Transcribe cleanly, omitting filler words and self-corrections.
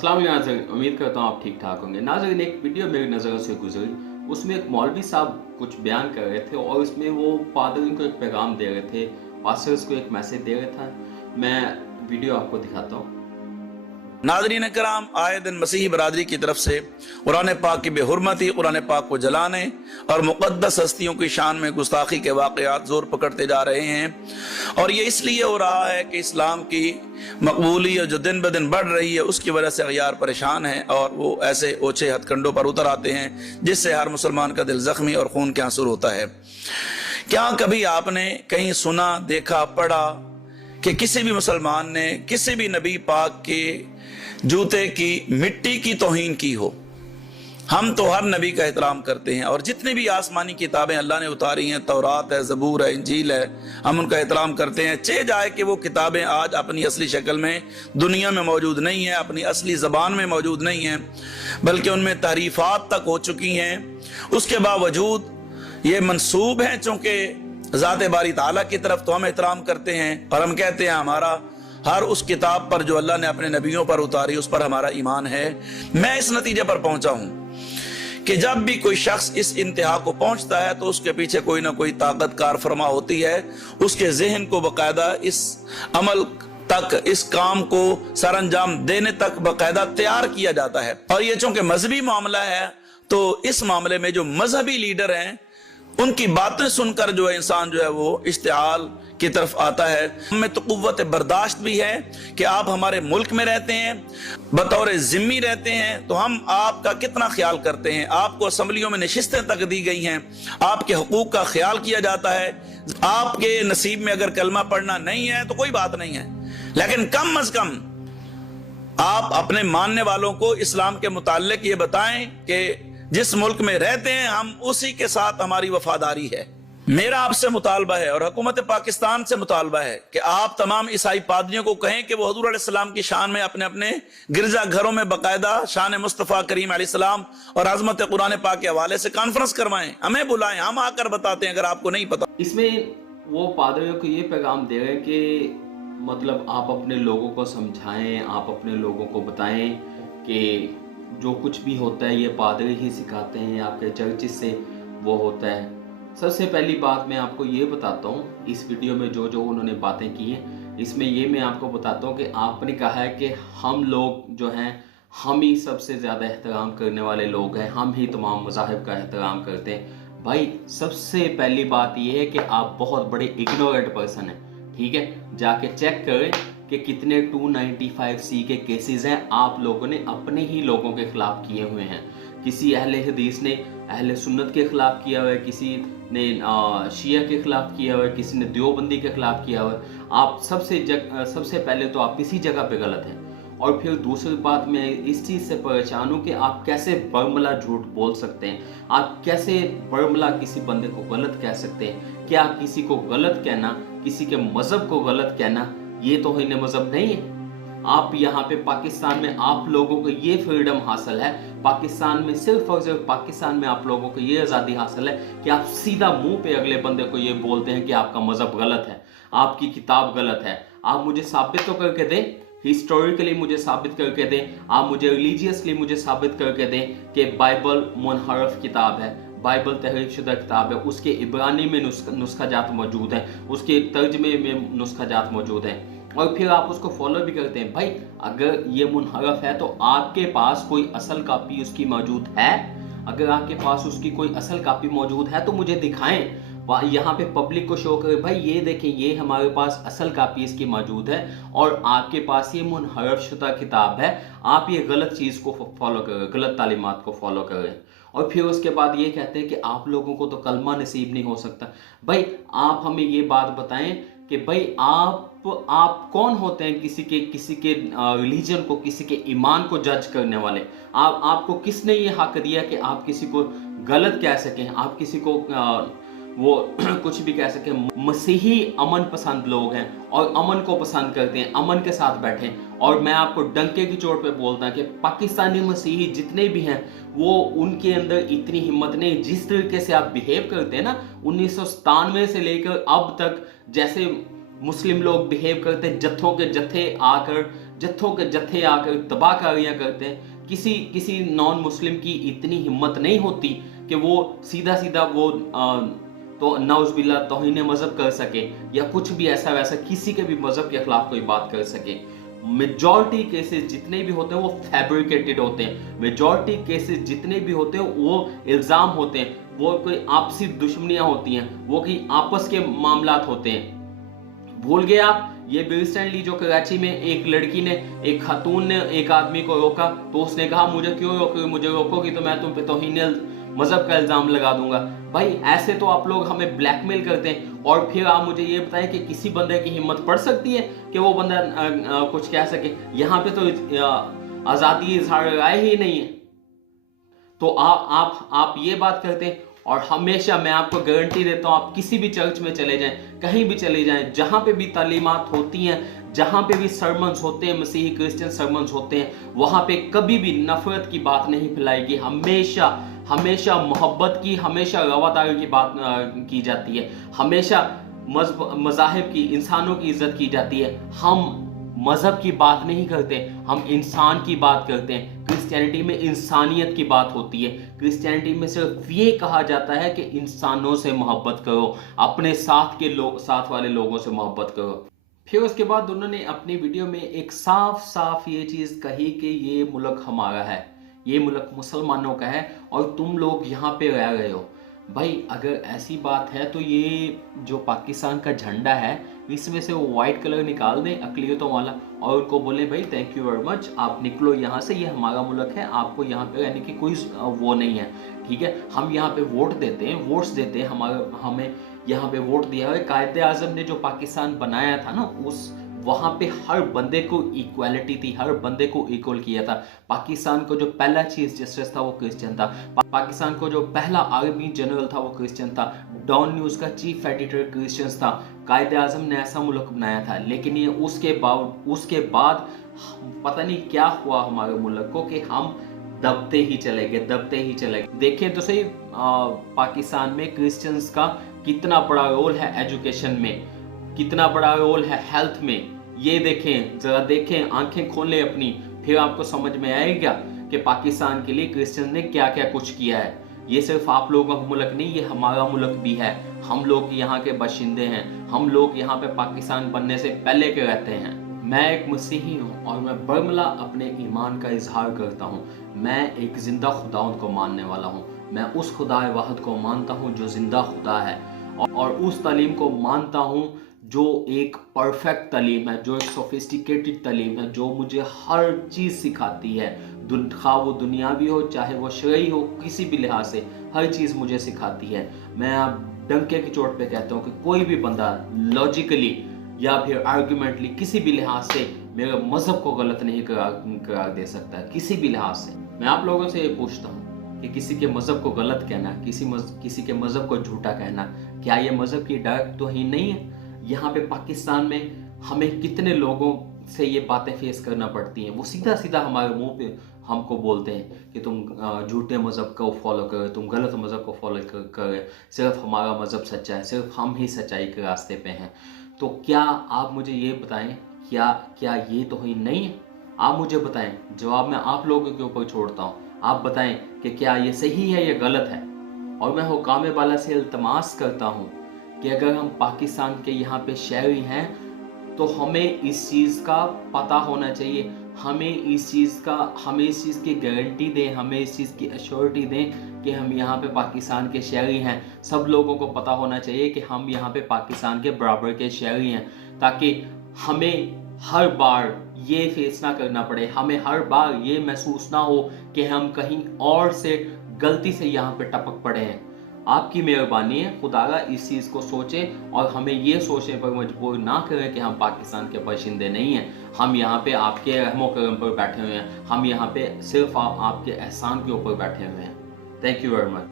अस्सलाम वालेकुम नाज़रीन, उम्मीद करता हूँ आप ठीक ठाक होंगे। नाज़रीन, एक वीडियो मेरी नज़रों से गुजरी, उसमें एक मौलवी साहब कुछ बयान कर रहे थे और उसमें वो पादरियों को एक पैगाम दे रहे थे, पास्टर्स को एक मैसेज दे रहे थे। मैं वीडियो आपको दिखाता हूँ। नाज़रीन कराम, आए दिन मसीही बरादरी की तरफ से कुरान पाक की बेहुरमती, कुरान पाक को जलाने और मुक़द्दस हस्तियों की शान में गुस्ताखी के वाक़यात ज़ोर पकड़ते जा रहे हैं। और ये इसलिए हो रहा है कि इस्लाम की मकबूलियत जो दिन ब दिन बढ़ रही है उसकी वजह से अगयार परेशान हैं और वो ऐसे ओछे हथकंडों पर उतर आते हैं जिससे हर मुसलमान का दिल ज़ख्मी और खून के आंसू होता है। क्या कभी आपने कहीं सुना, देखा, पढ़ा कि किसी भी मुसलमान ने किसी भी नबी पाक के जूते की मिट्टी की तौहीन की हो? हम तो हर नबी का एहतराम करते हैं और जितनी भी आसमानी किताबें अल्लाह ने उतारी हैं, तौरात है, ज़बूर है, इंजील है, हम उनका एहतराम करते हैं। चे जाए कि वो किताबें आज अपनी असली शक्ल में दुनिया में मौजूद नहीं है, अपनी असली ज़बान में मौजूद नहीं हैं, बल्कि उनमें तारीफ़ात तक हो चुकी हैं। उसके बावजूद ये मंसूब हैं चूँकि ज़ात बारी ताला की तरफ, तो हम एहतराम करते हैं और हम कहते हैं हमारा हर उस किताब पर जो अल्लाह ने अपने नबियों पर उतारी उस पर हमारा ईमान है। मैं इस नतीजे पर पहुंचा हूं कि जब भी कोई शख्स इस इंतहा को पहुंचता है तो उसके पीछे कोई ना कोई ताकत कार फरमा होती है, उसके जहन को बाकायदा इस अमल तक, इस काम को सरअंजाम देने तक बाकायदा तैयार किया जाता है। और ये चूंकि मजहबी मामला है तो इस मामले में जो मजहबी लीडर हैं उनकी बातें सुनकर जो है इंसान जो है वो इश्तिहाल की तरफ आता है। हमें तो कुव्वत बर्दाश्त भी है कि आप हमारे मुल्क में रहते हैं, बतौर ज़िम्मी रहते हैं, तो हम आपका कितना ख्याल करते हैं। आपको असम्बलियों में नशिस्तें तक दी गई हैं, आपके हकूक का ख्याल किया जाता है। आपके नसीब में अगर कलमा पढ़ना नहीं है तो कोई बात नहीं है, लेकिन कम अज कम आप अपने मानने वालों को इस्लाम के मुताल्लिक ये बताएं कि जिस मुल्क में रहते हैं हम उसी के साथ हमारी वफादारी है। मेरा आपसे मुतालबा है और हुकूमत पाकिस्तान से मुतालबा है कि आप तमाम ईसाई पादरियों को कहें कि वो हुजूर अलैहिस्सलाम की शान में अपने अपने गिरजा घरों में बाकायदा शान मुस्तफ़ा करीम अलैहिस्सलाम और अज़मत कुरान पाक के हवाले से कॉन्फ्रेंस करवाएं, हमें बुलाएं, हम आकर बताते हैं अगर आपको नहीं पता। इसमें वो पादरियों को ये पैगाम दे रहे हैं कि मतलब आप अपने लोगों को समझाएं, आप अपने लोगों को बताएं कि जो कुछ भी होता है ये पादरी ही सिखाते हैं, आपके चर्चिस से वो होता है। सबसे पहली बात मैं आपको ये बताता हूँ, इस वीडियो में जो जो उन्होंने बातें की हैं इसमें ये मैं आपको बताता हूँ कि आपने कहा है कि हम लोग जो हैं हम ही सबसे ज़्यादा एहतराम करने वाले लोग हैं, हम ही तमाम मज़ाहिब का एहतराम करते हैं। भाई सबसे पहली बात ये है कि आप बहुत बड़े इग्नोरेंट पर्सन हैं, ठीक है। जाके चेक करें कि कितने 295C के केसेस हैं आप लोगों ने अपने ही लोगों के खिलाफ किए हुए हैं। किसी अहले हदीस ने अहले सुन्नत के खिलाफ किया हुआ है, किसी ने शिया के खिलाफ किया हुआ है, किसी ने देवबंदी के खिलाफ किया हुआ है। आप सबसे पहले तो आप इसी जगह पे गलत हैं। और फिर दूसरी बात मैं इस चीज़ से परेशान हूँ कि आप कैसे बरमला झूठ बोल सकते हैं, आप कैसे बरमला किसी बंदे को गलत कह सकते हैं। क्या किसी को गलत कहना, किसी के मज़हब को गलत कहना ये तो ही मज़हब नहीं है। आप यहाँ पे पाकिस्तान में आप लोगों को ये फ्रीडम हासिल है, पाकिस्तान में सिर्फ और सिर्फ पाकिस्तान में आप लोगों को ये आज़ादी हासिल है कि आप सीधा मुंह पे अगले बंदे को ये बोलते हैं कि आपका मज़हब गलत है, आपकी किताब गलत है। आप मुझे साबित तो करके दें, हिस्टोरिकली मुझे साबित करके दें, आप मुझे रिलीजियसली मुझे साबित करके दें कि बाइबल मुनहरफ किताब है, बाइबल तहरीफ शुदा किताब है, उसके इब्रानी में नुस्खा जात मौजूद है, उसके तर्जमे में नुस्खा जात मौजूद है, और फिर आप उसको फॉलो भी करते हैं। भाई अगर ये मुनहरफ है तो आपके पास कोई असल कापी उसकी मौजूद है? अगर आपके पास उसकी कोई असल कापी मौजूद है तो मुझे दिखाएं, यहाँ पे पब्लिक को शो करें, भाई ये देखें ये हमारे पास असल कापी इसकी मौजूद है और आपके पास ये मुनहरफ शुदा किताब है। आप ये गलत चीज़ को फॉलो करें, गलत तालीमात को फॉलो करें। और फिर उसके बाद ये कहते हैं कि आप लोगों को तो कलमा नसीब नहीं हो सकता। भाई आप हमें ये बात बताएं कि भाई आप कौन होते हैं किसी के रिलीजन को, किसी के ईमान को जज करने वाले? आपको किसने ये हक दिया कि आप किसी को गलत कह सकें, आप किसी को वो कुछ भी कह सकें? मसीही अमन पसंद लोग हैं और अमन को पसंद करते हैं, अमन के साथ बैठे। और मैं आपको डंके की चोट पे बोलता हूं कि पाकिस्तानी मसीही जितने भी हैं वो उनके अंदर इतनी हिम्मत नहीं। जिस तरीके से आप बिहेव करते हैं ना 1997 से लेकर अब तक, जैसे मुस्लिम लोग बिहेव करते हैं, जत्थों के जत्थे आकर जत्थों के जत्थे आकर तबाहकारियां करते हैं। किसी नॉन मुस्लिम की इतनी हिम्मत नहीं होती कि वो सीधा वो तो नाउज़ुबिल्लाह तौहीन मज़हब कर सके या कुछ भी ऐसा वैसा किसी के भी मज़हब के खिलाफ कोई बात कर सके। मेजॉरिटी केसेस जितने भी होते हैं वो फैब्रिकेटेड होते हैं। मेजॉरिटी केसेस जितने भी होते हैं वो इल्ज़ाम होते हैं, वो कोई आपसी दुश्मनियां होती हैं, वो कोई आपस के मामलात होते हैं। भूल गए आप ये रिसेंटली जो कराची में एक लड़की ने, एक खातून ने एक आदमी को रोका तो उसने कहा मुझे क्यों रोकोगे, मुझे रोकोगी तो मैं तुम पे तौहीन मजहब का इल्जाम लगा दूंगा। भाई ऐसे तो आप लोग हमें ब्लैकमेल करते हैं और फिर आप मुझे ये बताएं कि किसी बंदे की हिम्मत पड़ सकती है कि वो बंदा कुछ कह सके। यहाँ पे तो आजादी इजहार राय ही नहीं है। तो आप ये बात करते हैं और हमेशा मैं आपको गारंटी देता हूं, आप किसी भी चर्च में चले जाएं, कहीं भी चले जाएं, जहां पे भी तालीमात होती हैं, जहां पे भी सरमन्स होते हैं, मसीही क्रिश्चियन सरमन्स होते हैं, वहां पे कभी भी नफरत की बात नहीं फैलाएगी। हमेशा मोहब्बत की, हमेशा रवादारी की बात की जाती है, हमेशा मज़ाहिब की, इंसानों की इज्जत की जाती है। हम मजहब की बात नहीं करते, हम इंसान की बात करते हैं। क्रिश्चियनिटी में इंसानियत की बात होती है। क्रिश्चियनिटी में सिर्फ ये कहा जाता है कि इंसानों से मोहब्बत करो, अपने साथ वाले लोगों से मोहब्बत करो। फिर उसके बाद उन्होंने अपनी वीडियो में एक साफ ये चीज़ कही कि ये मुल्क हमारा है, ये मुल्क मुसलमानों का है और तुम लोग यहाँ पे रह रहे हो। भाई अगर ऐसी बात है तो ये जो पाकिस्तान का झंडा है इसमें से वो वाइट कलर निकाल दें अकलियतों वाला और उनको बोले भाई थैंक यू वेरी मच, आप निकलो यहाँ से, ये हमारा मुल्क है, आपको यहाँ पे रहने की कोई वो नहीं है। ठीक है, हम यहाँ पे वोट्स देते हैं, हमें यहाँ पे वोट दिया है। कायदे आज़म ने जो पाकिस्तान बनाया था ना, वहाँ पे हर बंदे को इक्वालिटी थी, हर बंदे को इक्वल किया था। पाकिस्तान को जो पहला चीफ जस्टिस था वो क्रिश्चियन था, पाकिस्तान को जो पहला आर्मी जनरल था वो क्रिश्चियन था, डॉन न्यूज़ का चीफ एडिटर क्रिश्चियन था। कायदे आज़म ने ऐसा मुल्क बनाया था, लेकिन ये उसके बाद पता नहीं क्या हुआ हमारे मुल्क को कि हम दबते ही चले गए। देखें तो सही पाकिस्तान में क्रिश्चियंस का कितना बड़ा रोल है एजुकेशन में, कितना बड़ा रोल है हेल्थ में। ये देखें, जरा देखें, आंखें खोलें अपनी, फिर आपको समझ में आएगा कि पाकिस्तान के लिए क्रिश्चियन ने क्या क्या कुछ किया है। ये सिर्फ आप लोगों का मुल्क नहीं, ये हमारा मुल्क भी है। हम लोग यहाँ के बाशिंदे हैं, हम लोग यहाँ पे पाकिस्तान बनने से पहले के रहते हैं। मैं एक मसीही हूँ और मैं बरमला अपने ईमान का इजहार करता हूँ। मैं एक जिंदा खुदावंद को मानने वाला हूँ। मैं उस खुदा वाहिद को मानता हूँ जो जिंदा खुदा है और उस तालीम को मानता हूँ जो एक परफेक्ट तालीम है, जो एक सोफिस्टिकेटेड तालीम है, जो मुझे हर चीज़ सिखाती है, खा वो दुनियावी हो चाहे वो शरई हो, किसी भी लिहाज से हर चीज़ मुझे सिखाती है। मैं अब डंके की चोट पे कहता हूँ कि कोई भी बंदा लॉजिकली या फिर आर्गुमेंटली किसी भी लिहाज से मेरे मज़हब को गलत नहीं करार दे सकता, किसी भी लिहाज से। मैं आप लोगों से ये पूछता हूँ कि किसी के मज़हब को गलत कहना, किसी के मज़हब को झूठा कहना, क्या ये मज़हब की डायरेक्ट तौहीन नहीं है? यहाँ पे पाकिस्तान में हमें कितने लोगों से ये बातें फेस करना पड़ती हैं। वो सीधा हमारे मुंह पे हमको बोलते हैं कि तुम झूठे मज़हब को फॉलो करो, तुम गलत मज़हब को फॉलो कर, सिर्फ हमारा मज़हब सच्चा है, सिर्फ हम ही सच्चाई के रास्ते पे हैं। तो क्या आप मुझे ये बताएं, क्या ये तौहीन नहीं है? आप मुझे बताएं, जवाब मैं आप लोगों के ऊपर छोड़ता हूँ। आप बताएं कि क्या ये सही है या गलत है। और मैं हुकाम बाला से इल्तमास करता हूँ कि अगर हम पाकिस्तान के यहाँ पे शहरी हैं तो हमें इस चीज़ का पता होना चाहिए, हमें इस चीज़ की गारंटी दें, हमें इस चीज़ की एश्योरिटी दें कि हम यहाँ पे पाकिस्तान के शहरी हैं। सब लोगों को पता होना चाहिए कि हम यहाँ पे पाकिस्तान के बराबर के शहरी हैं, ताकि हमें हर बार ये फेस ना करना पड़े, हमें हर बार ये महसूस ना हो कि हम कहीं और से गलती से यहाँ पे टपक पड़े हैं। आपकी मेहरबानी है, खुदारा इस चीज़ को सोचें और हमें ये सोचने पर मजबूर ना करें कि हम पाकिस्तान के बाशिंदे नहीं हैं। हम यहाँ पे आपके रहमो करम पर बैठे हुए हैं, हम यहाँ पे सिर्फ आपके एहसान के ऊपर बैठे हुए हैं। Thank you very much.